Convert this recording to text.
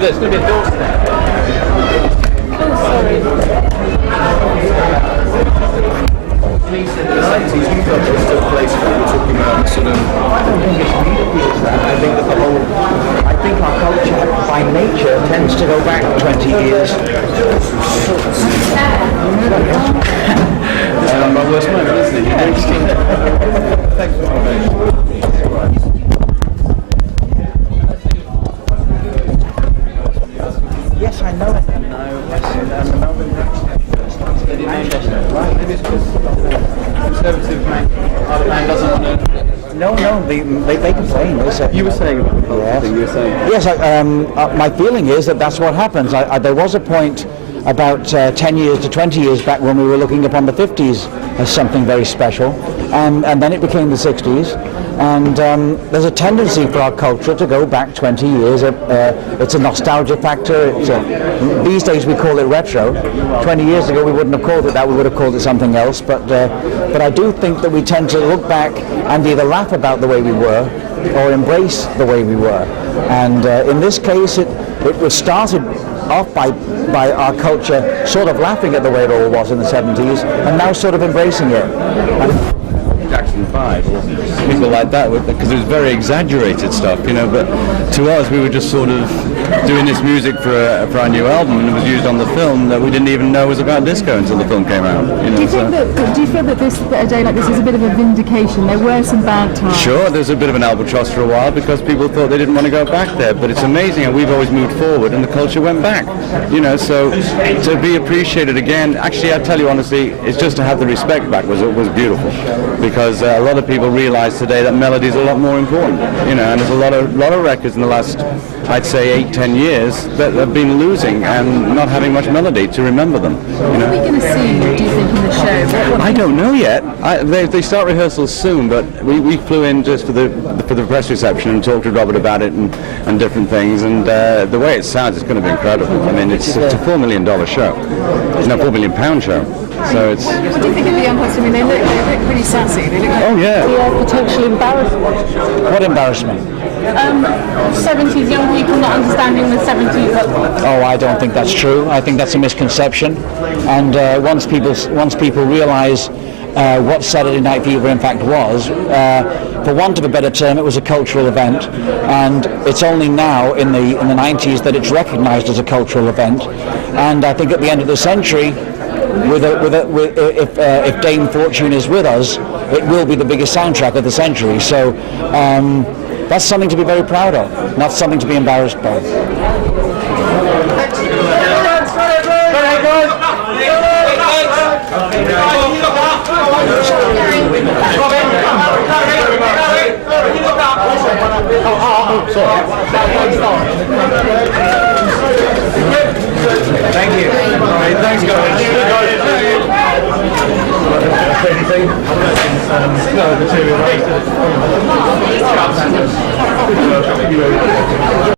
There's going to be a door there. Oh, sorry. The 90s, you felt it was still a place where we're talking about sort of... I don't think it's me that feels that. I think that I think our culture by nature tends to go back 20 years. It's not my worst moment, isn't it? Thanks for the Yes, I know. Maybe it's because Conservative man doesn't want to... No, they complain. You were saying about the culture Yes. thing, you were saying... Yes, my feeling is that that's what happens. There was a point about 10 years to 20 years back when we were looking upon the 50s as something very special, and then it became the 60s. And there's a tendency for our culture to go back 20 years. It's a nostalgia factor. These days we call it retro. 20 years ago we wouldn't have called it that. We would have called it something else. But I do think that we tend to look back and either laugh about the way we were or embrace the way we were. And in this case, it was started off by our culture sort of laughing at the way it all was in the 70s, and now sort of embracing it. Jackson 5 or people like that, because it was very exaggerated stuff, you know, but to us we were just sort of doing this music for our new album, and it was used on the film that we didn't even know was about disco until the film came out, you know. Do you feel that a day like this is a bit of a vindication? There were some bad times. Sure, there's a bit of an albatross for a while because people thought they didn't want to go back there, but it's amazing, and we've always moved forward and the culture went back, you know, so to be appreciated again, actually I tell you honestly, it's just to have the respect back was beautiful, because a lot of people realize today that melody is a lot more important, you know, and there's a lot of records in the last, I'd say 8-10 years that have been losing and not having much melody to remember them, you know. What are we going to see, do you think, in the show? I don't know yet. They start rehearsals soon, but we flew in just for the press reception and talked to Robert about it and different things, and the way it sounds is going to be incredible. I mean, it's a $4 million show. It's not a £4 million show. So it's... What do you think of the young person? I mean, they look pretty sassy. They look like potentially embarrassing. What embarrassment? 70s young people not understanding the 70s. Oh, I don't think that's true. I think that's a misconception. And once people realise what Saturday Night Fever in fact was, for want of a better term, it was a cultural event, and it's only now in the 90s that it's recognised as a cultural event. And I think at the end of the century, if Dame Fortune is with us, it will be the biggest soundtrack of the century. So that's something to be very proud of, not something to be embarrassed by. Thank you. Thanks, guys. No, the two